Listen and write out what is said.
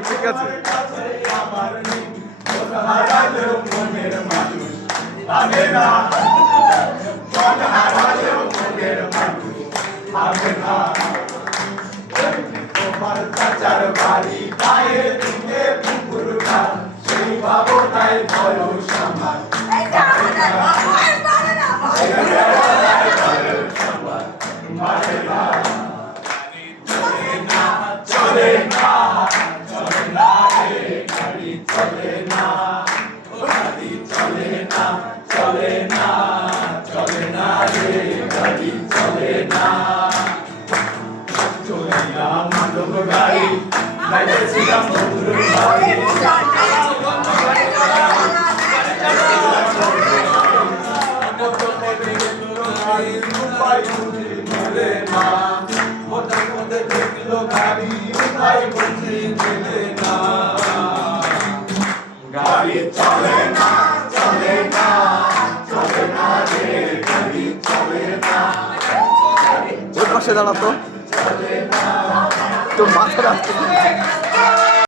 ঠিক আছে। চাচার বাড়ি গায়ে দিলে পুকুর ঘাট সেই ভাবনায় বয়স আমার চলে না চলে না রে গাড়ি চলে না গাড়ি চলে না চলে না চলে না রে গাড়ি চলে না চলে না মানব গাড়ি ছিলাম বন্ধুর বাড়ি উপায় বুঝি মেলে না মোটার মধ্যে দেখলো গাড়ি উপায় বুঝি মেলে না গাড়ি চলে না চলে না চলে না রে গাড়ি চলে না ওর পাশে দাঁড়াতো চলে না তোর মাথা রাখতে